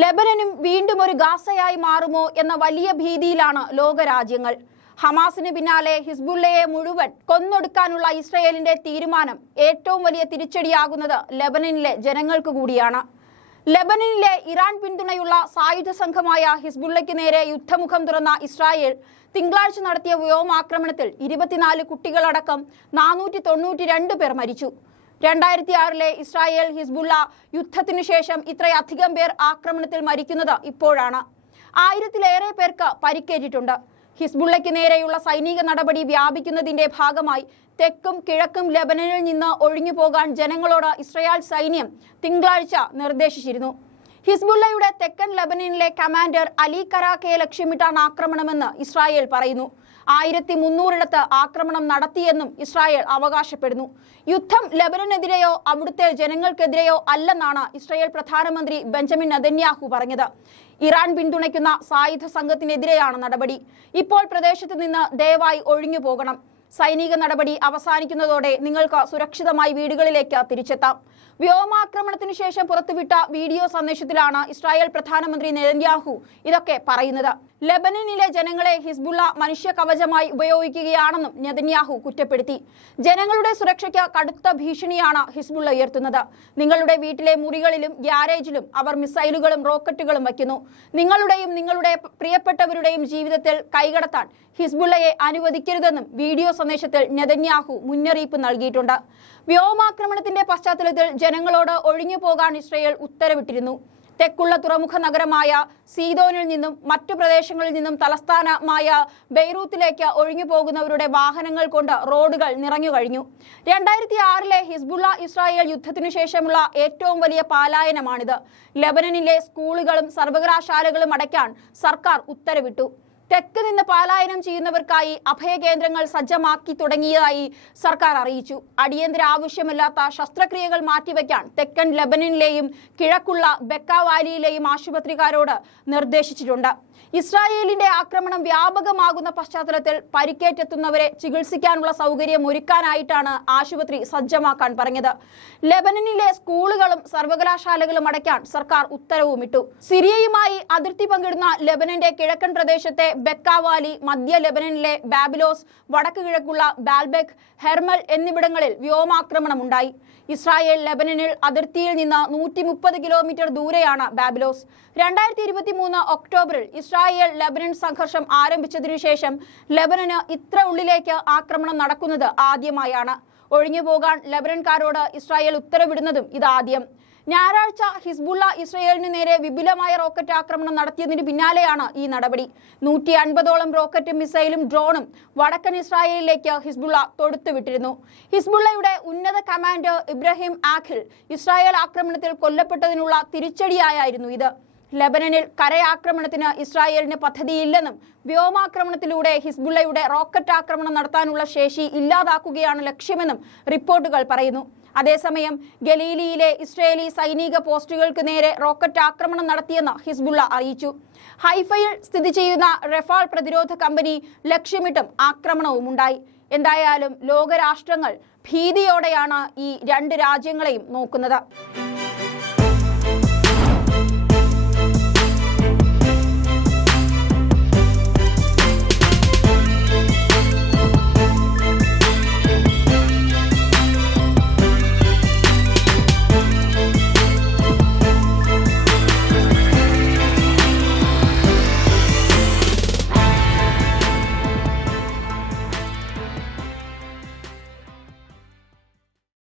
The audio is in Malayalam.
ലെബനനും വീണ്ടും ഒരു ഗാസയായി മാറുമോ എന്ന വലിയ ഭീതിയിലാണ് ലോകരാജ്യങ്ങൾ. ഹമാസിന് പിന്നാലെ ഹിസ്ബുള്ളയെ മുഴുവൻ കൊന്നൊടുക്കാനുള്ള ഇസ്രയേലിന്റെ തീരുമാനം ഏറ്റവും വലിയ തിരിച്ചടിയാകുന്നത് ലെബനനിലെ ജനങ്ങൾക്ക് കൂടിയാണ്. ലെബനനിലെ ഇറാൻ പിന്തുണയുള്ള സായുധ സംഘമായ ഹിസ്ബുള്ളയ്ക്ക് നേരെ യുദ്ധമുഖം തുറന്ന ഇസ്രായേൽ തിങ്കളാഴ്ച നടത്തിയ വ്യോമാക്രമണത്തിൽ ഇരുപത്തിനാല് കുട്ടികളടക്കം നാനൂറ്റി തൊണ്ണൂറ്റി രണ്ട് പേർ മരിച്ചു. രണ്ടായിരത്തി ആറിലെ ഇസ്രായേൽ ഹിസ്ബുള്ള യുദ്ധത്തിനു ശേഷം ഇത്രയധികം പേർ ആക്രമണത്തിൽ മരിക്കുന്നത് ഇപ്പോഴാണ്. ആയിരത്തിലേറെ പേർക്ക് പരിക്കേറ്റിട്ടുണ്ട്. ഹിസ്ബുള്ളയ്ക്ക് നേരെയുള്ള സൈനിക നടപടി വ്യാപിക്കുന്നതിന്റെ ഭാഗമായി തെക്കും കിഴക്കും ലെബനനിൽ നിന്ന് ഒഴിഞ്ഞു പോകാൻ ജനങ്ങളോട് ഇസ്രായേൽ സൈന്യം തിങ്കളാഴ്ച നിർദ്ദേശിച്ചിരുന്നു. ഹിസ്ബുള്ളയുടെ തെക്കൻ ലെബനനിലെ കമാൻഡർ അലി കറാക്കയെ ലക്ഷ്യമിട്ടാണ് ആക്രമണമെന്ന് ഇസ്രായേൽ പറയുന്നു. ആയിരത്തി മുന്നൂറിടത്ത് ആക്രമണം നടത്തിയെന്നും ഇസ്രായേൽ അവകാശപ്പെടുന്നു. യുദ്ധം ലബനനെതിരെയോ അവിടുത്തെ ജനങ്ങൾക്കെതിരെയോ അല്ലെന്നാണ് ഇസ്രായേൽ പ്രധാനമന്ത്രി ബെഞ്ചമിൻ നദന്യാഹു പറഞ്ഞത്. ഇറാൻ പിന്തുണയ്ക്കുന്ന സായുധ സംഘത്തിനെതിരെയാണ് നടപടി. ഇപ്പോൾ പ്രദേശത്ത് നിന്ന് ദയവായി ഒഴിഞ്ഞു പോകണം സൈനിക നടപടി അവസാനിക്കുന്നതോടെ നിങ്ങൾക്ക് സുരക്ഷിതമായി വീടുകളിലേക്ക് തിരിച്ചെത്താം. വ്യോമാക്രമണത്തിനു ശേഷം പുറത്തുവിട്ട വീഡിയോ സന്ദേശത്തിലാണ് ഇസ്രായേൽ പ്രധാനമന്ത്രി നെതന്യാഹു ഇതൊക്കെ പറയുന്നത്. ലബനനിലെ ജനങ്ങളെ ഹിസ്ബുള്ള മനുഷ്യ കവചമായി ഉപയോഗിക്കുകയാണെന്നും നെതന്യാഹു കുറ്റപ്പെടുത്തി. ജനങ്ങളുടെ സുരക്ഷയ്ക്ക് കടുത്ത ഭീഷണിയാണ് ഹിസ്ബുള്ള ഉയർത്തുന്നത്. നിങ്ങളുടെ വീട്ടിലെ മുറികളിലും ഗ്യാരേജിലും അവർ മിസൈലുകളും റോക്കറ്റുകളും വയ്ക്കുന്നു. നിങ്ങളുടെയും നിങ്ങളുടെ പ്രിയപ്പെട്ടവരുടെയും ജീവിതത്തിൽ കൈകടത്താൻ ഹിസ്ബുള്ളയെ അനുവദിക്കരുതെന്നും വീഡിയോ സന്ദേശത്തിൽ നെതന്യാഹു മുന്നറിയിപ്പ് നൽകിയിട്ടുണ്ട്. വ്യോമാക്രമണത്തിന്റെ പശ്ചാത്തലത്തിൽ ജനങ്ങളോട് ഒഴിഞ്ഞു പോകാൻ ഇസ്രയേൽ ഉത്തരവിട്ടിരുന്നു. തെക്കുള്ള തുറമുഖ നഗരമായ സീതോനിൽ നിന്നും മറ്റു പ്രദേശങ്ങളിൽ നിന്നും തലസ്ഥാനമായ ബെയ്റൂത്തിലേക്ക് ഒഴിഞ്ഞു പോകുന്നവരുടെ വാഹനങ്ങൾ കൊണ്ട് റോഡുകൾ നിറഞ്ഞു കഴിഞ്ഞു. രണ്ടായിരത്തി ആറിലെ ഹിസ്ബുള്ള ഇസ്രായേൽ യുദ്ധത്തിനു ശേഷമുള്ള ഏറ്റവും വലിയ പാലായനമാണിത്. ലെബനനിലെ സ്കൂളുകളും സർവകലാശാലകളും അടയ്ക്കാൻ സർക്കാർ ഉത്തരവിട്ടു. തെക്ക് നിന്ന് പലായനം ചെയ്യുന്നവർക്കായി അഭയകേന്ദ്രങ്ങൾ സജ്ജമാക്കി തുടങ്ങിയതായി സർക്കാർ അറിയിച്ചു. അടിയന്തര ആവശ്യമില്ലാത്ത ശസ്ത്രക്രിയകൾ മാറ്റിവെക്കാൻ തെക്കൻ ലെബനനിലെയും കിഴക്കുള്ള ബെക്ക വാലിയിലെയും ആശുപത്രിക്കാരോട് നിർദ്ദേശിച്ചിട്ടുണ്ട്. ഇസ്രായേലിന്റെ ആക്രമണം വ്യാപകമാകുന്ന പശ്ചാത്തലത്തിൽ പരിക്കേറ്റെത്തുന്നവരെ ചികിത്സിക്കാനുള്ള സൗകര്യം ഒരുക്കാനായിട്ടാണ് ആശുപത്രി സജ്ജമാക്കാൻ പറഞ്ഞത്. ലെബനനിലെ സ്കൂളുകളും സർവകലാശാലകളും അടയ്ക്കാൻ സർക്കാർ ഉത്തരവുമിട്ടു. സിറിയയുമായി അതിർത്തി പങ്കിടുന്ന ലെബനന്റെ കിഴക്കൻ പ്രദേശത്തെ ബെക്കാവാലി മധ്യ ലെബനനിലെ ബാബിലോസ് വടക്ക് കിഴക്കുള്ള ബാൽബെക് ഹെർമൽ എന്നിവിടങ്ങളിൽ വ്യോമാക്രമണം ഉണ്ടായി ഇസ്രായേൽ ലെബനനിൽ അതിർത്തിയിൽ നിന്ന് നൂറ്റി മുപ്പത് കിലോമീറ്റർ ദൂരെയാണ് ബാബിലോസ്. രണ്ടായിരത്തി ഇരുപത്തി മൂന്ന് ഒക്ടോബറിൽ ഇസ്രായേൽ ലെബനൻ സംഘർഷം ആരംഭിച്ചതിനുശേഷം ലെബനന് ഇത്ര ഉള്ളിലേക്ക് ആക്രമണം നടക്കുന്നത് ആദ്യമായാണ്. ഒഴിഞ്ഞു പോകാൻ ലെബനൻകാരോട് ഇസ്രായേൽ ഉത്തരവിടുന്നതും ഇതാദ്യം. ഞായറാഴ്ച ഹിസ്ബുള്ള ഇസ്രയേലിന് നേരെ വിപുലമായ റോക്കറ്റ് ആക്രമണം നടത്തിയതിന് പിന്നാലെയാണ് ഈ നടപടി. നൂറ്റി അൻപതോളം റോക്കറ്റ് മിസൈലും ഡ്രോണും വടക്കൻ ഇസ്രായേലിലേക്ക് ഹിസ്ബുള്ള തൊടുത്തുവിട്ടിരുന്നു. ഹിസ്ബുള്ളയുടെ ഉന്നത കമാൻഡർ ഇബ്രാഹിം ആഖിൽ ഇസ്രായേൽ ആക്രമണത്തിൽ കൊല്ലപ്പെട്ടതിനുള്ള തിരിച്ചടിയായിരുന്നു ഇത്. ലബനനിൽ കരയാക്രമണത്തിന് ഇസ്രായേലിന് പദ്ധതിയില്ലെന്നും വ്യോമാക്രമണത്തിലൂടെ ഹിസ്ബുള്ളയുടെ റോക്കറ്റ് ആക്രമണം നടത്താനുള്ള ശേഷി ഇല്ലാതാക്കുകയാണ് ലക്ഷ്യമെന്നും റിപ്പോർട്ടുകൾ പറയുന്നു. അതേസമയം ഗലീലിയിലെ ഇസ്രയേലി സൈനിക പോസ്റ്റുകൾക്ക് നേരെ റോക്കറ്റ് ആക്രമണം നടത്തിയെന്ന് ഹിസ്ബുള്ള അറിയിച്ചു. ഹൈഫയിൽ സ്ഥിതി ചെയ്യുന്ന റഫാൾ പ്രതിരോധ കമ്പനി ലക്ഷ്യമിട്ടും ആക്രമണവും ഉണ്ടായി. എന്തായാലും ലോകരാഷ്ട്രങ്ങൾ ഭീതിയോടെയാണ് ഈ രണ്ട് രാജ്യങ്ങളെയും നോക്കുന്നത്.